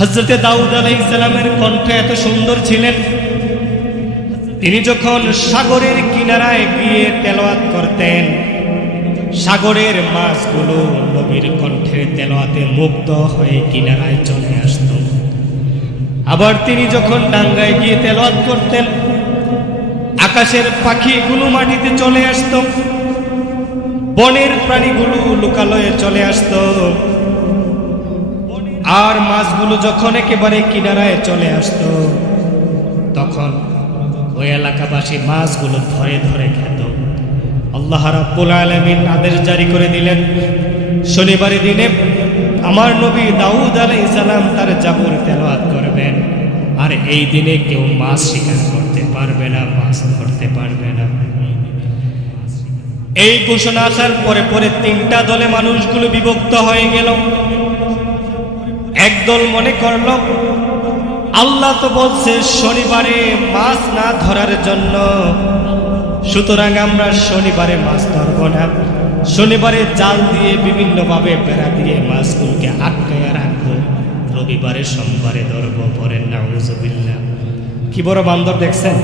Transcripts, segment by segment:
হযরতে দাউদ আলাইহিস সালামের কণ্ঠ এত সুন্দর ছিলেন, তিনি যখন সাগরের কিনারায় গিয়ে তেলাওয়াত করতেন, সাগরের মাছগুলো নবীর কণ্ঠের তেলাওয়াতে মুগ্ধ হয়ে কিনারায় চলে আসত। আবার তিনি যখন ডাঙ্গায় গিয়ে তেলাওয়াত করতেন, আকাশের পাখিগুলো মাটিতে চলে আসত, বনের প্রাণীগুলো লোকালয়ে চলে আসত। আর মাছগুলো যখন একেবারে কিনারায় চলে আসত, তখন ওই এলাকাবাসী মাছগুলো ধরে ধরে খেত। আল্লাহ রাব্বুল আলামিন আদেশ জারি করে দিলেন, শনিবারের দিনে আমার নবী দাউদ আলাইহিস সালাম তার জাবুর তেলাওয়াত করবেন, আর এই দিনে কেউ মাছ শিকার করতে পারবে না, মাছ ধরতে পারবে না। এই ঘোষণা আসার পরে পরে তিনটা দলে মানুষগুলো বিভক্ত হয়ে গেল। একদল মনে করল, আল্লাহ তো বলছে শনিবারে মাছ না ধরার জন্য, সুতরাং আমরা শনিবারে মাছ ধরব না, শনিবারে জাল দিয়ে বিভিন্নভাবে বেড়া দিয়ে মাছগুলোকে আটকায়া রাখবো, রবিবারে সোমবারে ধরব। পরেন নাউযুবিল্লাহ। কি বড় বান্দর দেখছেন!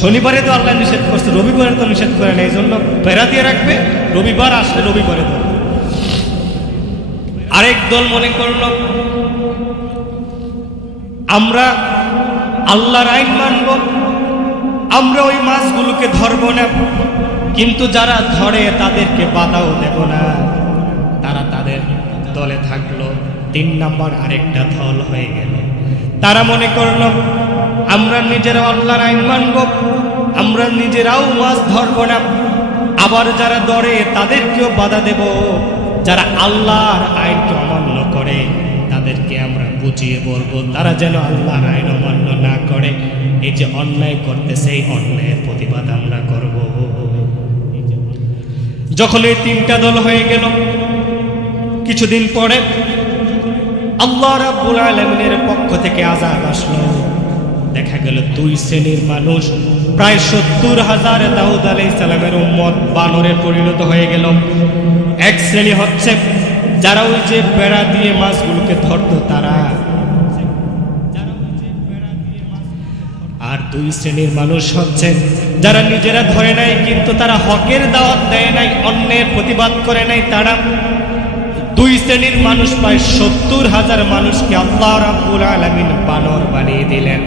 শনিবারে তো আল্লাহ নিষেধ করছে, রবিবারে তো নিষেধ করে না, এই জন্য বেড়া দিয়ে রাখবে, রবিবার আসলে রবিবারে ধরবে। আরেক দল মনে করল, আমরা আল্লাহর আইন মানব, আমরা ওই মাছগুলোকে ধরব না, কিন্তু যারা ধরে তাদেরকে বাধাও দেব না। তারা তাদের দলে থাকলো। 3 নম্বর আরেকটা দল হয়ে গেল। তারা মনে করল, আমরা নিজেরাও আল্লাহর আইন মানব, আমরা নিজেরাও মাছ ধরব না, আবার যারা ধরে তাদেরকেও বাধা দেব। যারা আল্লাহর আইনকে অমান্য করে তাদেরকে আমরা বুঝিয়ে বলবো তারা যেন আল্লাহর আইন অমান্য না করে। এই যে অন্যায় করতেছে, এই অন্যায়ের প্রতিবাদ আমরা করব। যখন এই 3টা দল হয়ে গেল, কিছুদিন পরে আল্লাহ রাব্বুল আলামিনের পক্ষ থেকে আযাব আসলো। দেখা গেল 2 শ্রেণীর মানুষ, প্রায় 70,000 দাউদ আলাইহিস সালামের উম্মত বানরে পরিণত হয়ে গেল। এক শ্রেণী হচ্ছে যারা ওই যে বেড়া দিয়ে মাছগুলোকে ধরতো তারা, আর 2 শ্রেণীর মানুষ হচ্ছে যারা নিজেরা ধরে নাই কিন্তু তারা হকের দাওয়াত দেয় নাই, অন্যের প্রতিবাদ করে নাই। তারা 2 শ্রেণীর মানুষ, প্রায় 70,000 মানুষকে আল্লাহ রাব্বুল আলামিন বানর বানিয়ে দিলেন।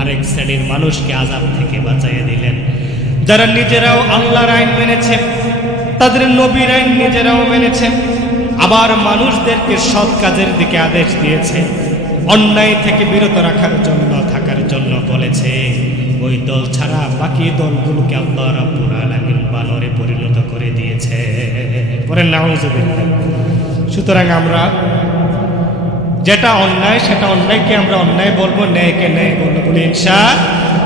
আরেক শ্রেণীর মানুষকে আযাব থেকে বাঁচিয়ে দিলেন, যারা নিজেরাও আল্লাহর আইন মেনেছে, তাদের নবীর আইন নিজেরাও মেনেছে, আবার মানুষদেরকে সৎ কাজের দিকে আদেশ দিয়েছে, অন্যায় থেকে বিরত রাখার জন্য থাকার জন্য বলেছে। ওই দল ছাড়া বাকি দলগুলোকে আল্লাহ রাব্বুল আলামিন বানরে পরিণত করে দিয়েছে। পরে নাউযুবিল্লাহ। সুতরাং আমরা যেটা অন্যায় সেটা অন্যায়কে আমরা অন্যায় বলবো, ন্যায়কে ন্যায় বলবো, বলি ইনশাআল্লাহ।